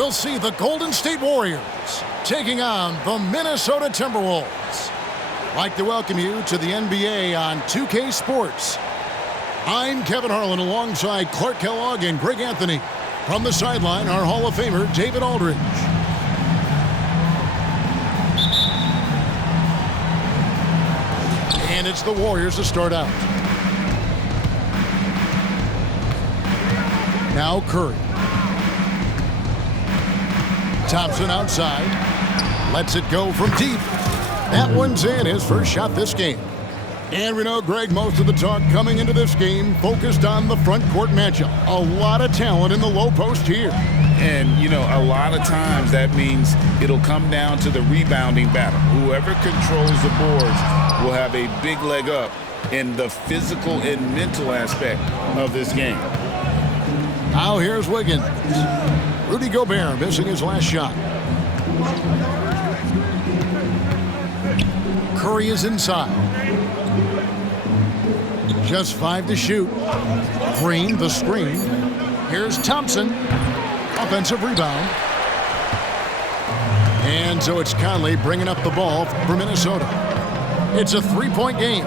we'll see the Golden State Warriors taking on the Minnesota Timberwolves. I'd like to welcome you to the NBA on 2K Sports. I'm Kevin Harlan alongside Clark Kellogg and Greg Anthony. From the sideline, our Hall of Famer, David Aldridge. And it's the Warriors to start out. Now Curry. Thompson outside. Lets it go from deep. That one's in, his first shot this game. And we know, Greg, most of the talk coming into this game focused on the front court matchup. A lot of talent in the low post here. And, you know, a lot of times that means it'll come down to the rebounding battle. Whoever controls the boards will have a big leg up in the physical and mental aspect of this game. Now here's Wiggins. Rudy Gobert missing his last shot. Curry is inside. Just 5 to shoot. Green, the screen. Here's Thompson. Offensive rebound. And so it's Conley bringing up the ball for Minnesota. It's a 3-point game.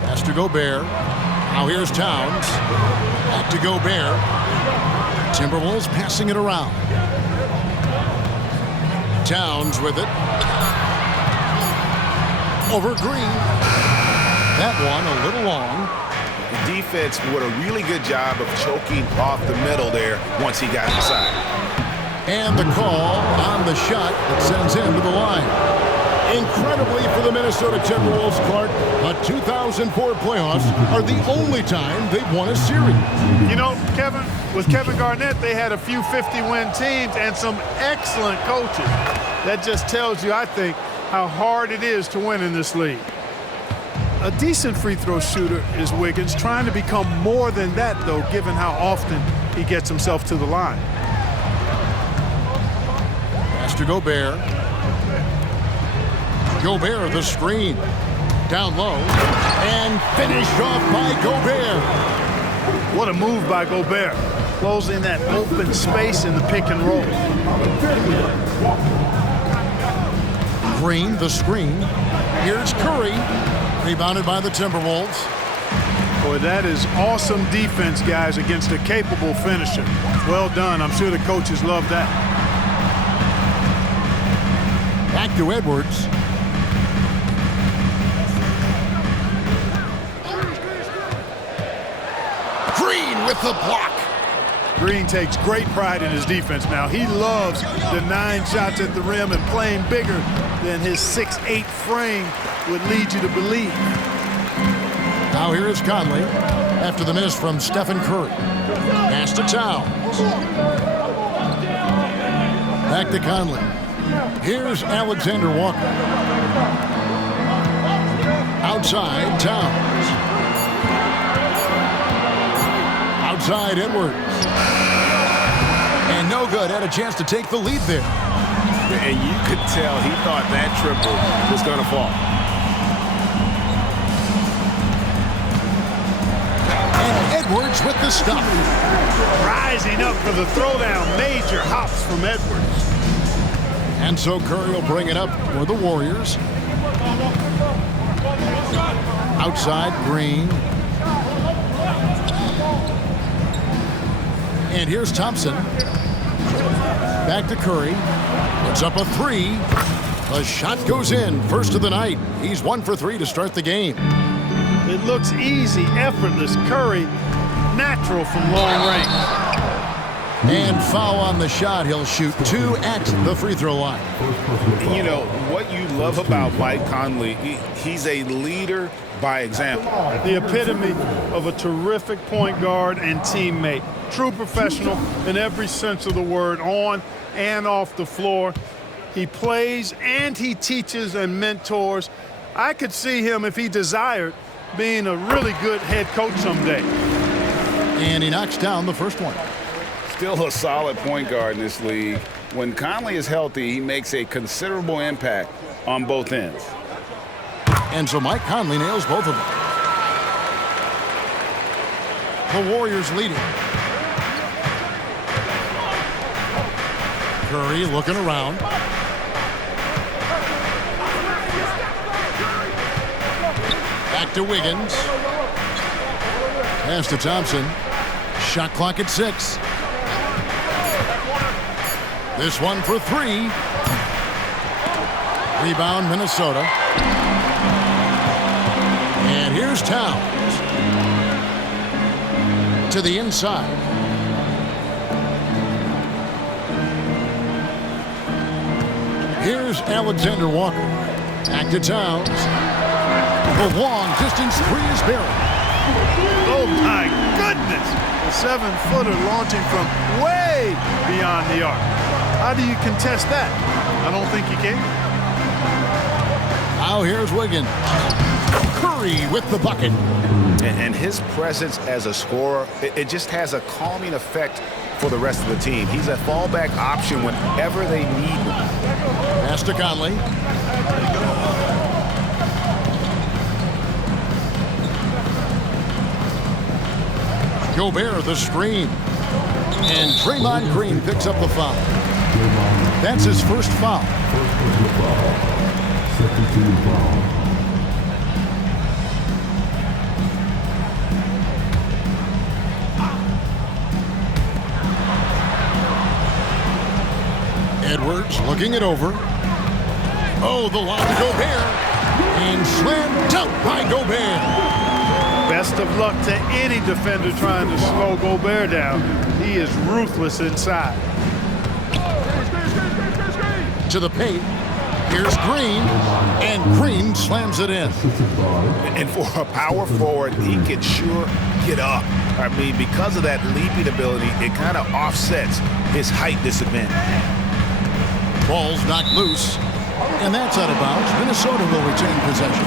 Pass to Gobert. Now here's Towns. Back to Gobert. Timberwolves passing it around. Towns with it. Over Green. That one a little long. The defense did a really good job of choking off the middle there once he got inside. And the call on the shot that sends him to the line. Incredibly for the Minnesota Timberwolves, Clark, the 2004 playoffs are the only time they've won a series. You know, Kevin, with Kevin Garnett, they had a few 50-win teams and some excellent coaches. That just tells you, I think, how hard it is to win in this league. A decent free throw shooter is Wiggins, trying to become more than that, though, given how often he gets himself to the line. Pass to Gobert. Gobert, the screen. Down low. And finished off by Gobert. What a move by Gobert. Closing that open space in the pick and roll. Green, the screen. Here's Curry. Rebounded by the Timberwolves. Boy, that is awesome defense, guys, against a capable finisher. Well done. I'm sure the coaches love that. Back to Edwards. Green with the block. Green takes great pride in his defense now. He loves the 9 shots at the rim and playing bigger than his 6'8" frame would lead you to believe. Now here is Conley after the miss from Stephen Curry. Pass to Towns. Back to Conley. Here's Alexander Walker. Outside, Towns. Outside, Edwards. And no good. Had a chance to take the lead there. And you could tell he thought that triple was going to fall. And Edwards with the stop. Rising up for the throwdown. Major hops from Edwards. And so Curry will bring it up for the Warriors. Outside, Green. And here's Thompson. Back to Curry. Puts up a 3. The shot goes in. First of the night. He's 1 for 3 to start the game. It looks easy, effortless. Curry, natural from long range. And foul on the shot. He'll shoot 2 at the free throw line. You know, what you love about Mike Conley, he's a leader by example. The epitome of a terrific point guard and teammate. True professional in every sense of the word, on and off the floor. He plays and he teaches and mentors. I could see him, if he desired, being a really good head coach someday. And he knocks down the first one. Still a solid point guard in this league. When Conley is healthy, he makes a considerable impact on both ends. And so Mike Conley nails both of them. The Warriors leading. Curry looking around. Back to Wiggins. Pass to Thompson. Shot clock at 6. This one for 3. Rebound, Minnesota. And here's Towns. To the inside. Here's Alexander Walker. Back to Towns. The long distance 3 is buried. Oh my goodness! The 7-footer launching from way beyond the arc. How do you contest that? I don't think you can. Now here's Wiggins. Curry with the bucket. And his presence as a scorer, it just has a calming effect for the rest of the team. He's a fallback option whenever they need him. Pass to Conley. Gobert the screen. And Draymond Green picks up the foul. That's his first foul. Edwards looking it over. Oh, the lob to Gobert. And slam dunk by Gobert. Best of luck to any defender trying to slow Gobert down. He is ruthless inside. To the paint. Here's Green. And Green slams it in. And for a power forward, he can sure get up. I mean, because of that leaping ability, it kind of offsets his height disadvantage. Ball's knocked loose. And that's out of bounds. Minnesota will retain possession.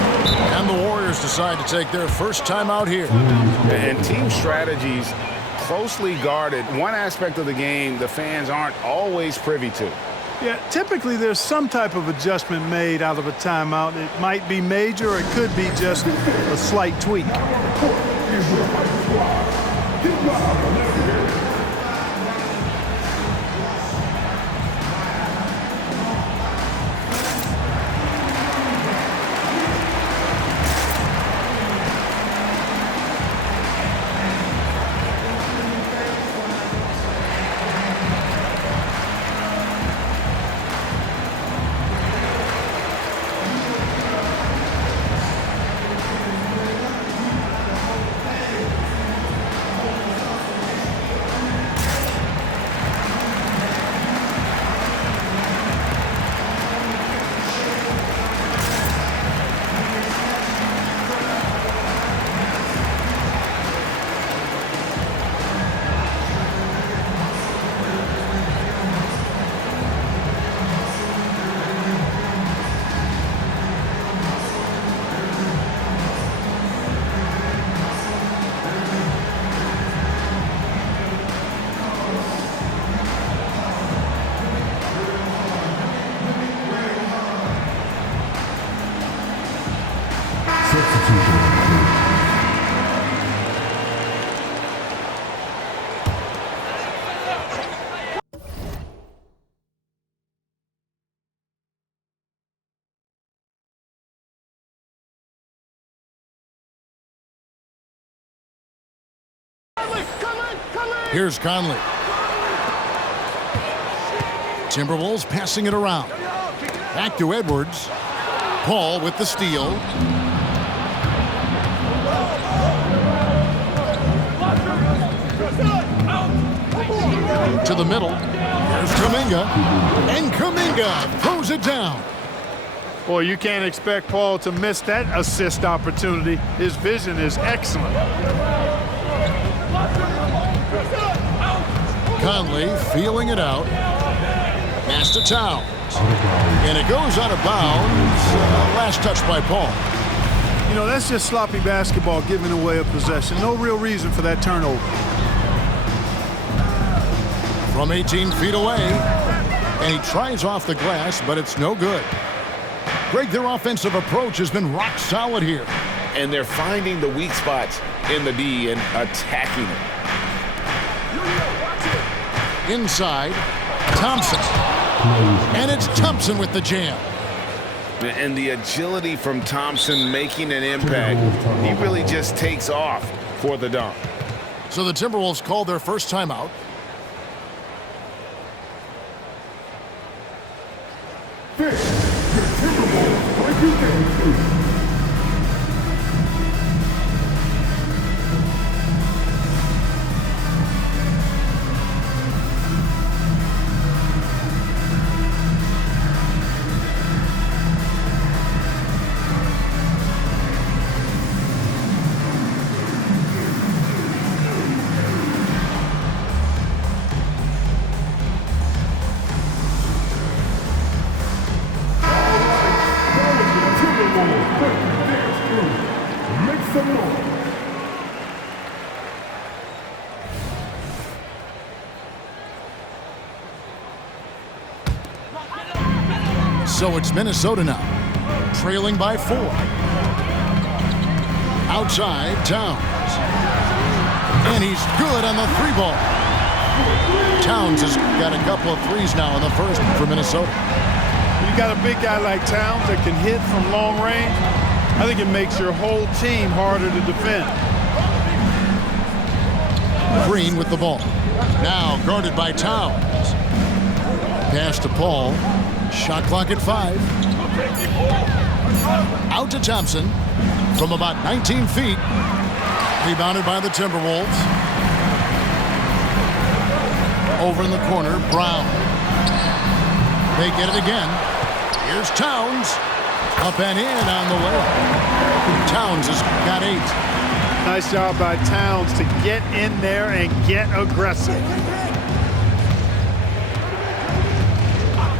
And the Warriors decide to take their first time out here. And team strategies closely guarded. One aspect of the game the fans aren't always privy to. Yeah, typically there's some type of adjustment made out of a timeout. It might be major or it could be just a slight tweak. Here's Conley. Timberwolves passing it around. Back to Edwards. Paul with the steal. To the middle. Here's Kuminga. And Kuminga throws it down. Boy, you can't expect Paul to miss that assist opportunity. His vision is excellent. Conley feeling it out. Pass to Towns. And it goes out of bounds. Last touch by Paul. You know, that's just sloppy basketball, giving away a possession. No real reason for that turnover. From 18 feet away. And he tries off the glass, but it's no good. Greg, their offensive approach has been rock solid here. And they're finding the weak spots in the D and attacking it. Inside, Thompson. And it's Thompson with the jam. And the agility from Thompson making an impact, he really just takes off for the dunk. So the Timberwolves called their first timeout. So it's Minnesota now, trailing by 4. Outside, Towns. And he's good on the 3-ball. Towns has got a couple of threes now in the first for Minnesota. When you got a big guy like Towns that can hit from long range, I think it makes your whole team harder to defend. Green with the ball. Now guarded by Towns. Pass to Paul. Shot clock at 5. Out to Thompson from about 19 feet. Rebounded by the Timberwolves. Over in the corner, Brown. They get it again. Here's Towns. Up and in on the way. Towns has got 8. Nice job by Towns to get in there and get aggressive.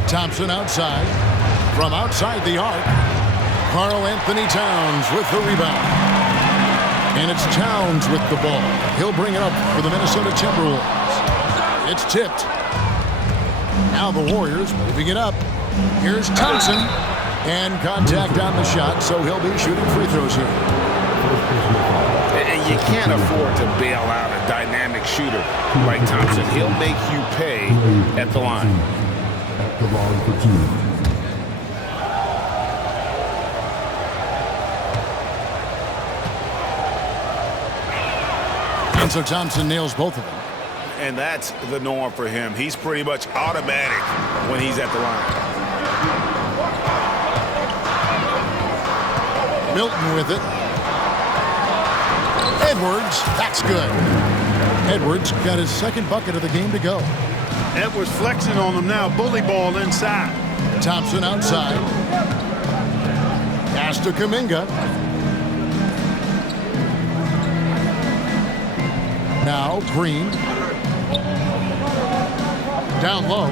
Thompson outside. From outside the arc, Karl-Anthony Towns with the rebound. And it's Towns with the ball. He'll bring it up for the Minnesota Timberwolves. It's tipped. Now the Warriors moving it up. Here's Thompson. And contact on the shot, so he'll be shooting free throws here. And you can't afford to bail out a dynamic shooter like Thompson. He'll make you pay at the line. At the line for 2. And so Thompson nails both of them. And that's the norm for him. He's pretty much automatic when he's at the line. Milton with it. Edwards, that's good. Edwards got his second bucket of the game to go. Edwards flexing on them now. Bully ball inside. Thompson outside. Pass to Kuminga. Now Green. Down low.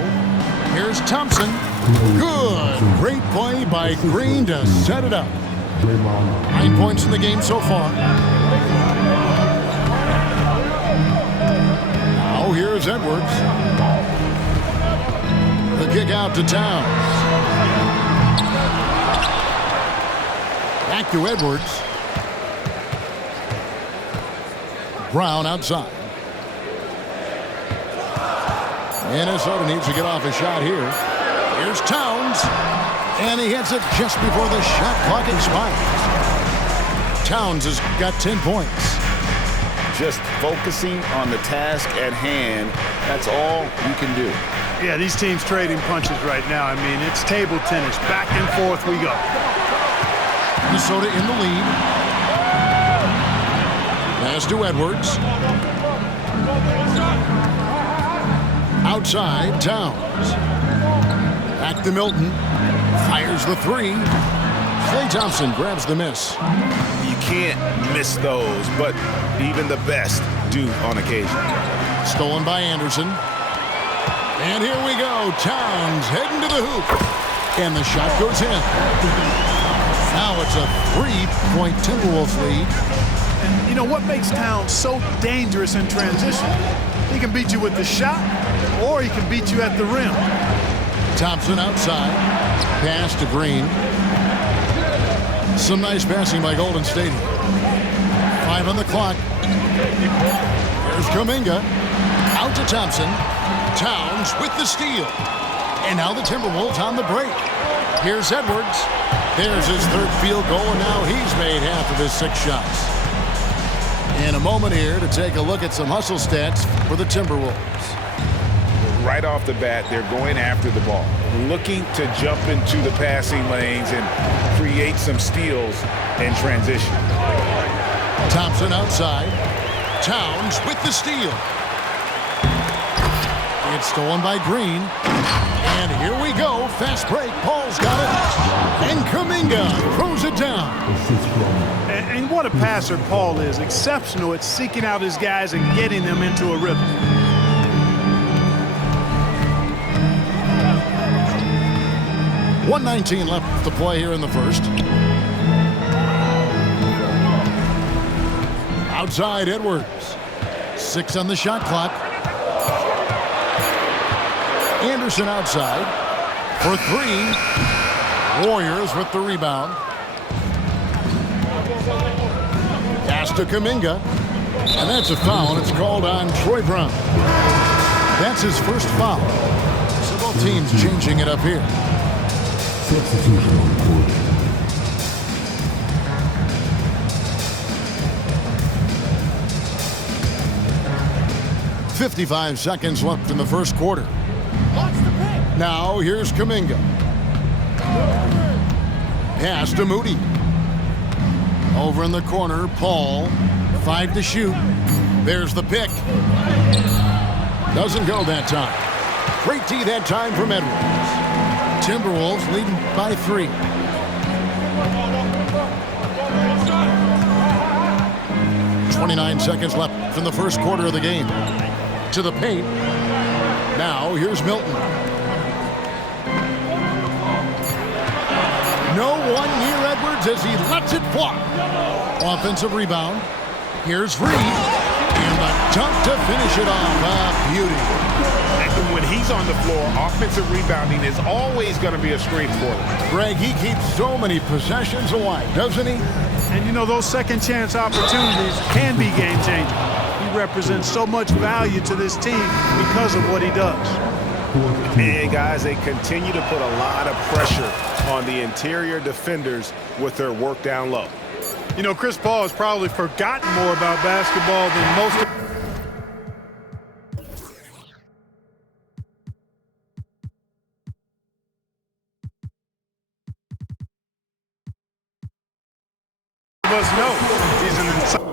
Here's Thompson. Good. Great play by Green to set it up. 9 points in the game so far. Now here's Edwards. The kick out to Towns. Back to Edwards. Brown outside. Minnesota needs to get off a shot here. Here's Towns. And he hits it just before the shot clock expires. Towns has got 10 points. Just focusing on the task at hand, that's all you can do. Yeah, these teams trading punches right now. I mean, it's table tennis. Back and forth we go. Minnesota in the lead. Pass to Edwards. Outside, Towns. Back to Milton. Fires the 3. Klay Thompson grabs the miss. You can't miss those, but even the best do on occasion. Stolen by Anderson. And here we go. Towns heading to the hoop. And the shot goes in. Now it's a 3-point Timberwolves lead. And you know what makes Towns so dangerous in transition? He can beat you with the shot, or he can beat you at the rim. Thompson outside. Pass to Green. Some nice passing by Golden State. 5 on the clock. There's Kuminga. Out to Thompson. Towns with the steal. And now the Timberwolves on the break. Here's Edwards. There's his third field goal, and now he's made half of his 6 shots. In a moment here to take a look at some hustle stats for the Timberwolves. Right off the bat, they're going after the ball, looking to jump into the passing lanes and create some steals in transition. Thompson outside. Towns with the steal. It's stolen by Green. And here we go. Fast break. Paul's got it. And Kuminga throws it down. And what a passer Paul is. Exceptional at seeking out his guys and getting them into a rhythm. .119 left to play here in the first. Outside Edwards. 6 on the shot clock. Anderson outside for 3. Warriors with the rebound. Pass to Kuminga. And that's a foul, and it's called on Troy Brown. That's his first foul. So both teams changing it up here. Substitution on court. .55 seconds left in the first quarter. Now here's Kuminga. Pass to Moody. Over in the corner, Paul. 5 to shoot. There's the pick. Doesn't go that time. Great D that time from Edwards. Timberwolves leading by 3. .29 seconds left in the first quarter of the game. To the paint. Now here's Milton. No one near Edwards as he lets it fly. Offensive rebound. Here's Reed. And the dunk to finish it off. A beauty. And when he's on the floor, offensive rebounding is always going to be a strength for him. Greg, he keeps so many possessions alive, doesn't he? And you know, those second chance opportunities can be game changing. He represents so much value to this team because of what he does. And guys, they continue to put a lot of pressure on the interior defenders with their work down low. You know, Chris Paul has probably forgotten more about basketball than most of us know. He's an inside.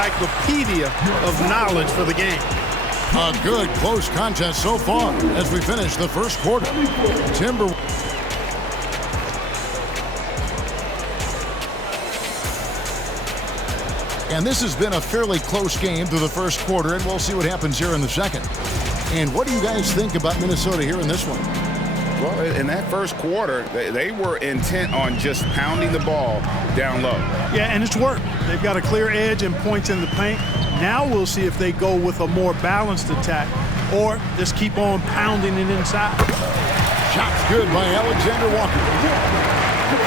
Encyclopedia of knowledge for the game. A good close contest so far as we finish the first quarter. And this has been a fairly close game through the first quarter, and we'll see what happens here in the second. And what do you guys think about Minnesota here in this one? Well, in that first quarter, they were intent on just pounding the ball down low. Yeah, and it's worked. They've got a clear edge and points in the paint. Now we'll see if they go with a more balanced attack or just keep on pounding it inside. Shot's good by Alexander Walker.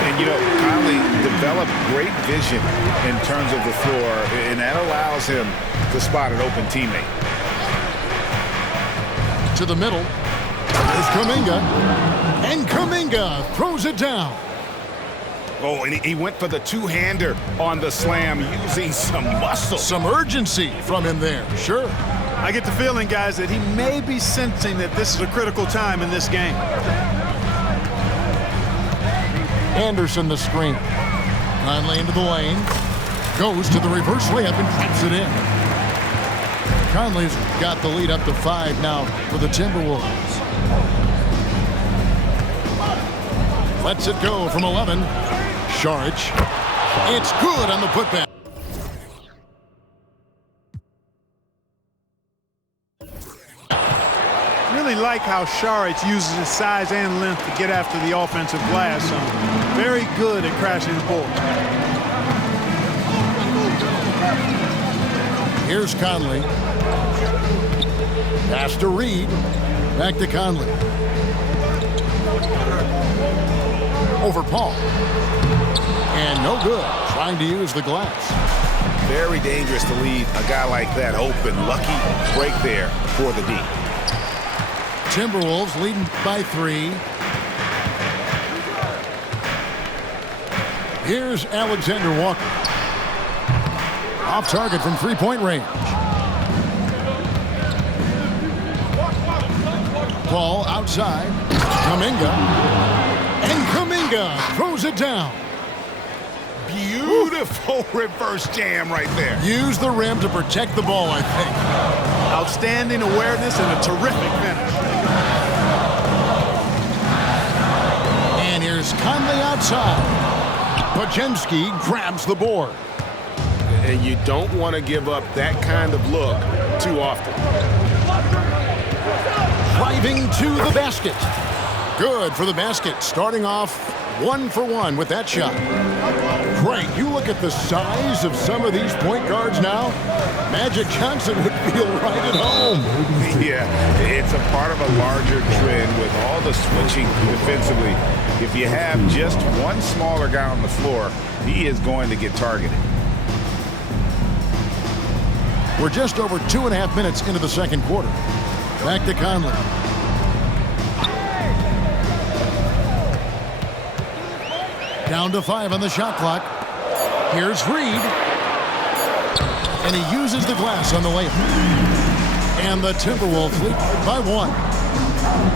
And, you know, Conley developed great vision in terms of the floor, and that allows him to spot an open teammate. To the middle. There's Kuminga. And Kuminga throws it down. Oh, and he went for the two-hander on the slam using some muscle. Some urgency from him there, sure. I get the feeling, guys, that he may be sensing that this is a critical time in this game. Anderson the screen. Conley into the lane. Goes to the reverse layup and drops it in. Conley's got the lead up to 5 now for the Timberwolves. Lets it go from 11. Saric. It's good on the putback. Really like how Saric uses his size and length to get after the offensive glass. So very good at crashing the board. Here's Conley. Pass to Reed. Back to Conley. Over Paul. And no good. Trying to use the glass. Very dangerous to leave a guy like that open. Lucky break there for the D. Timberwolves leading by 3. Here's Alexander Walker. Off target from three-point range. Ball outside. Kuminga. And Kuminga throws it down. Beautiful reverse jam right there. Use the rim to protect the ball, I think. Outstanding awareness and a terrific finish. And here's Conley outside. Podziemski grabs the board. And you don't want to give up that kind of look too often. Driving to the basket. Good for the basket. Starting off 1 for 1 with that shot. Great. You look at the size of some of these point guards now. Magic Johnson would feel right at home. Yeah, it's a part of a larger trend with all the switching defensively. If you have just one smaller guy on the floor, he is going to get targeted. We're just over 2.5 minutes into the second quarter. Back to Conley. Down to 5 on the shot clock. Here's Reed. And he uses the glass on the layup. And the Timberwolves lead by 1.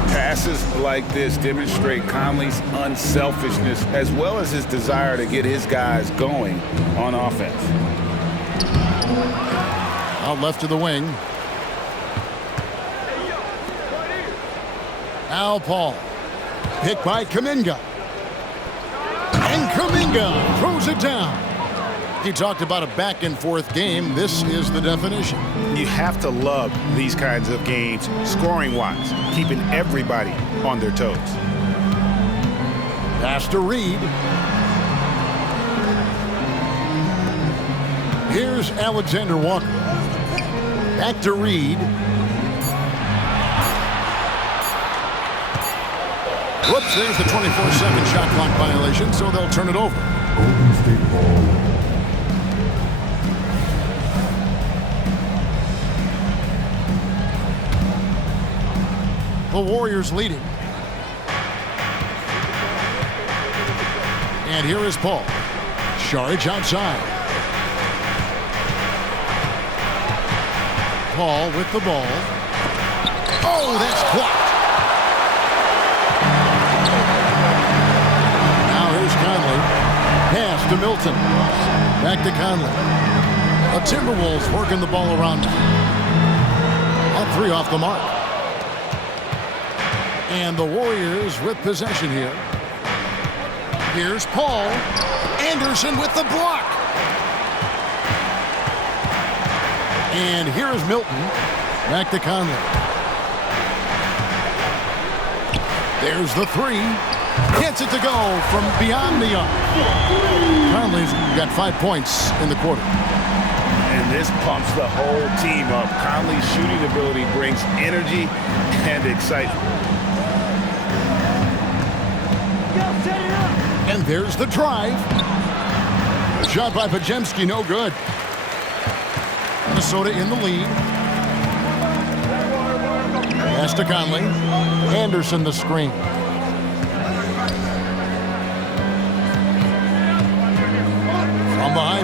Passes like this demonstrate Conley's unselfishness as well as his desire to get his guys going on offense. Out left to the wing. Al Paul. Picked by Kuminga. And Kuminga throws it down. He talked about a back-and-forth game. This is the definition. You have to love these kinds of games, scoring-wise, keeping everybody on their toes. Pass to Reed. Here's Alexander Walker. Back to Reed. Whoops, there's the 24-second shot clock violation, so they'll turn it over. Golden State ball. The Warriors leading. And here is Paul. Saric outside. Paul with the ball. Oh, that's blocked. Now here's Conley. Pass to Milton. Back to Conley. The Timberwolves working the ball around. All 3 off the mark. And the Warriors with possession here. Here's Paul. Anderson with the block. And here's Milton. Back to Conley. There's the 3. Gets it to go from beyond the arc. Conley's got 5 points in the quarter. And this pumps the whole team up. Conley's shooting ability brings energy and excitement. And there's the drive. Shot by Podziemski, no good. Minnesota in the lead. Pass to Conley. Anderson the screen.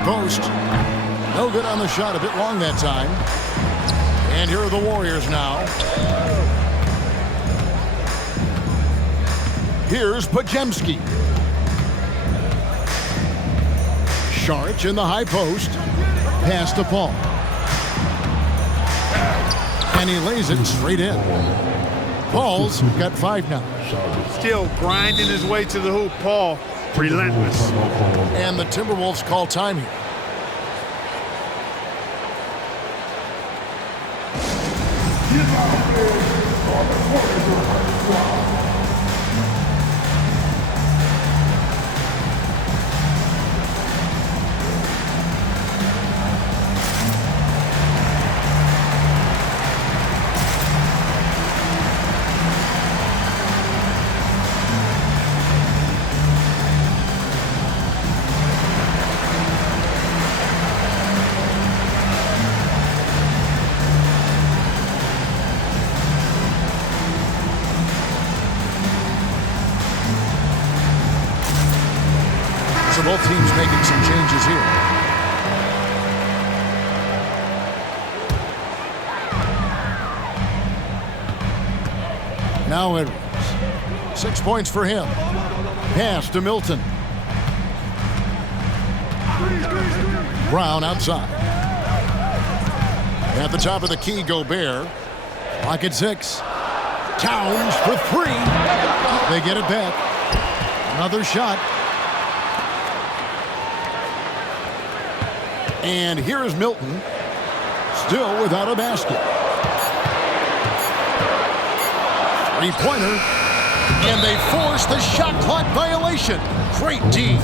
post. No good on the shot, a bit long that time. And here are the Warriors now. Here's Pajemski. Sharch in the high post. Pass to Paul. And he lays it straight in. Paul's got 5 now. Still grinding his way to the hoop. Paul, relentless. And the Timberwolves call time here. So both teams making some changes here. Now Edwards. 6 points for him. Pass to Milton. Brown outside. At the top of the key, Gobert. Lock at 6. Towns for 3. They get it back. Another shot. And here is Milton, still without a basket. Three-pointer, and they force the shot clock violation. Great D.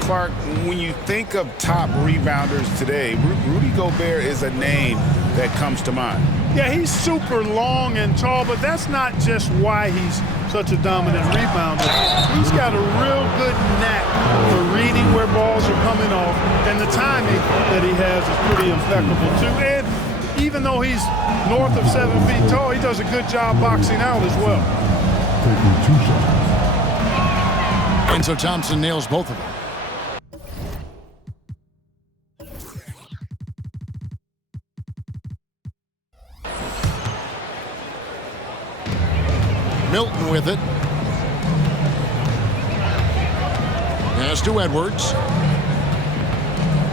Clark, when you think of top rebounders today, Rudy Gobert is a name that comes to mind. Yeah, he's super long and tall, but that's not just why he's such a dominant rebounder. He's got a real good knack for reading where balls are coming off, and the timing that he has is pretty impeccable too. And even though he's north of 7 feet tall, he does a good job boxing out as well. Taking 2 shots. And so Thompson nails both of them. Milton with it. Pass to Edwards.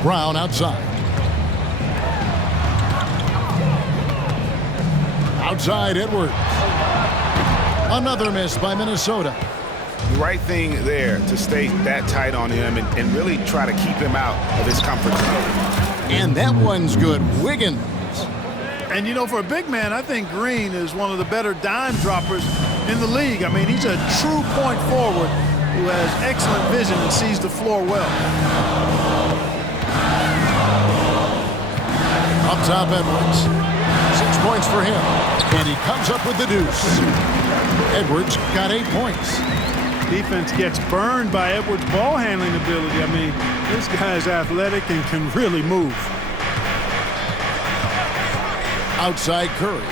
Brown outside. Outside Edwards. Another miss by Minnesota. The right thing there to stay that tight on him and really try to keep him out of his comfort zone. And that one's good. Wiggins. And, you know, for a big man, I think Green is one of the better dime droppers in the league. I mean, he's a true point forward who has excellent vision and sees the floor well. Up top, Edwards. 6 points for him. And he comes up with the deuce. Edwards got 8 points. Defense gets burned by Edwards' ball handling ability. I mean, this guy's athletic and can really move. Outside Curry.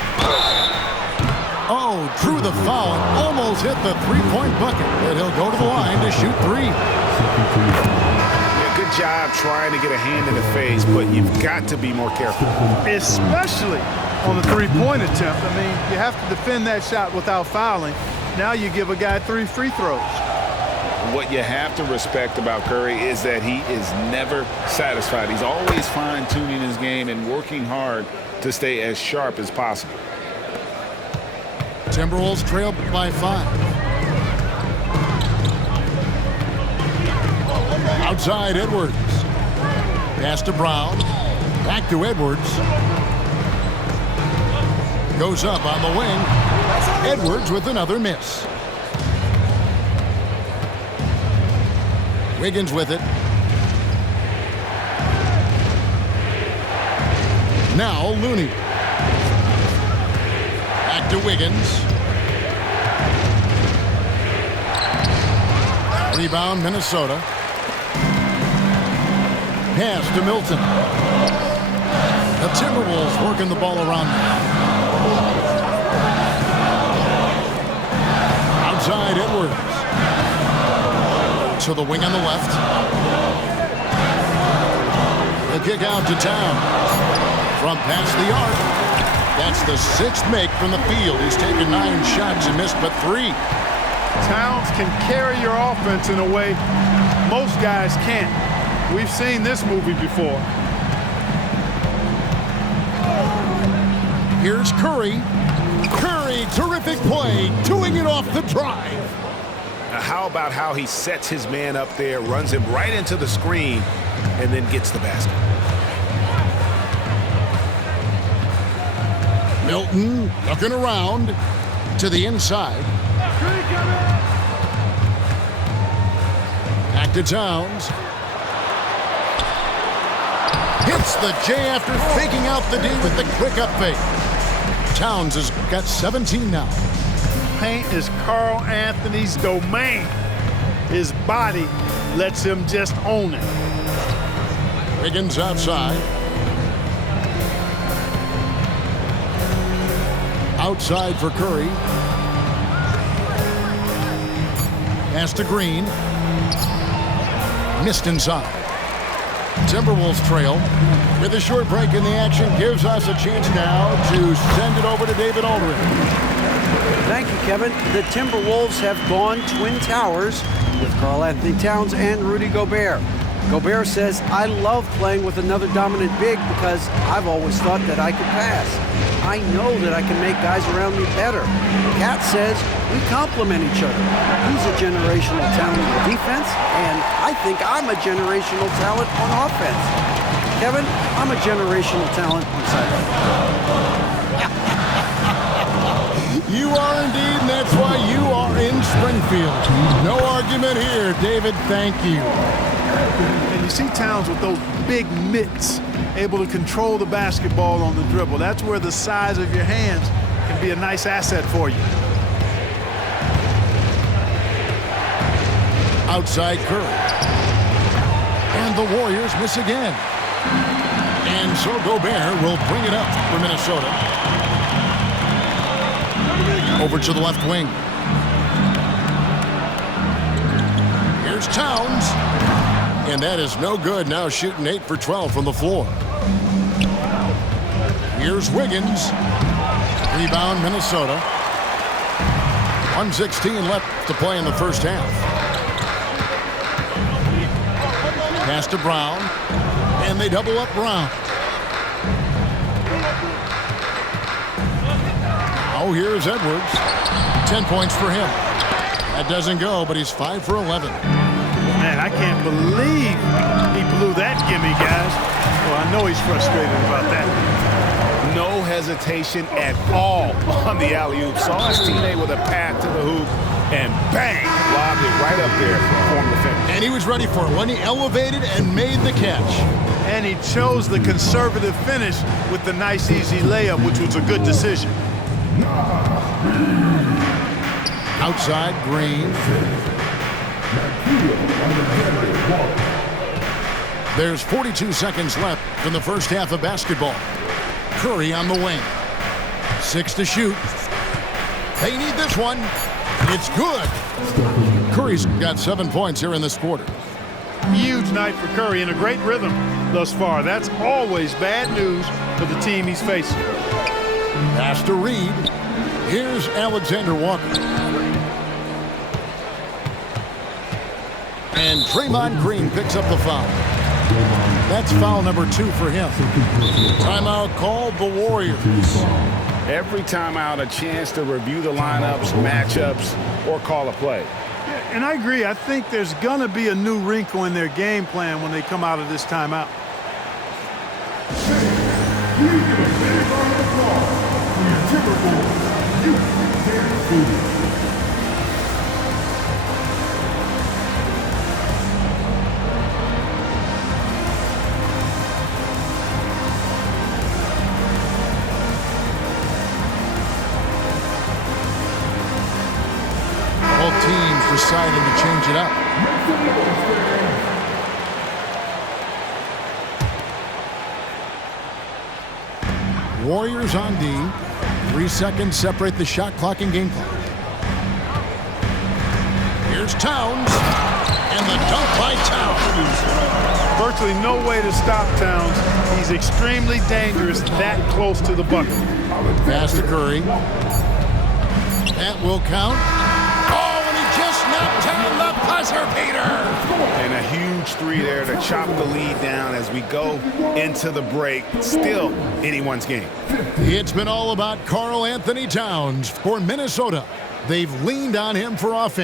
Oh, drew the foul and almost hit the three-point bucket. But he'll go to the line to shoot 3. Yeah, good job trying to get a hand in the face, but you've got to be more careful. Especially on the three-point attempt. I mean, you have to defend that shot without fouling. Now you give a guy 3 free throws. What you have to respect about Curry is that he is never satisfied. He's always fine-tuning his game and working hard to stay as sharp as possible. Timberwolves trail by 5. Outside Edwards. Pass to Brown. Back to Edwards. Goes up on the wing. Edwards with another miss. Wiggins with it. Now Looney. Back to Wiggins. Rebound Minnesota. Pass to Milton. The Timberwolves working the ball around. to the wing on the left. The kick out to Town. From past the arc. That's the 6th make from the field. He's taken 9 shots and missed but 3. Towns can carry your offense in a way most guys can't. We've seen this movie before. Here's Curry. Curry, terrific play, doing it off the drive. Now how about how he sets his man up there, runs him right into the screen, and then gets the basket. Milton looking around to the inside. Back to Towns. Hits the J after faking out the D with the quick up fake. Towns has got 17 now. Paint is Carl Anthony's domain. His body lets him just own it. Wiggins outside. Outside for Curry. Pass to Green. Missed inside. Timberwolves trail. With a short break in the action, gives us a chance now to send it over to David Aldridge. Thank you, Kevin. The Timberwolves have gone Twin Towers with Karl Anthony Towns and Rudy Gobert. Gobert says, I love playing with another dominant big because I've always thought that I could pass. I know that I can make guys around me better. Cat says, we complement each other. He's a generational talent on defense, and I think I'm a generational talent on offense. Kevin, I'm a generational talent on sideline. You are indeed, and that's why you are in Springfield. No argument here, David. Thank you. And you see Towns with those big mitts, able to control the basketball on the dribble. That's where the size of your hands can be a nice asset for you. Outside Curry. And the Warriors miss again. And so Gobert will bring it up for Minnesota. Over to the left wing. Here's Towns. And that is no good. Now shooting 8 for 12 from the floor. Here's Wiggins. Rebound Minnesota. 1:16 left to play in the first half. Pass to Brown. And they double up Brown. Now here's Edwards. 10 points for him. That doesn't go, but he's 5 for 11. Man, I can't believe he blew that gimme, guys. Well, I know he's frustrated about that. No hesitation at all on the alley-oop. Saw his teammate with a path to the hoop, and bang, lobbed it right up there for him to finish. And he was ready for it when he elevated and made the catch. And he chose the conservative finish with the nice, easy layup, which was a good decision. Outside, Green. There's 42 seconds left in the first half of basketball. Curry on the wing. 6 to shoot. They need this one. It's good. Curry's got 7 points here in this quarter. Huge night for Curry and a great rhythm thus far. That's always bad news for the team he's facing. Pass to Reed. Here's Alexander Walker. And Draymond Green picks up the foul. That's foul number 2 for him. Timeout called the Warriors. Every timeout, a chance to review the lineups, matchups, or call a play. And I agree. I think there's going to be a new wrinkle in their game plan when they come out of this timeout. Both teams deciding to change it up. Warriors on D. 3 seconds separate the shot clock and game clock. Here's Towns. And the dunk by Towns. Virtually no way to stop Towns. He's extremely dangerous that close to the bucket. Pass to Curry. That will count. Oh, and he just knocked down the buzzer beater. And a huge three there to chop the lead down as we go into the break. Still anyone's game. It's been all about Karl Anthony Towns for Minnesota. They've leaned on him for offense.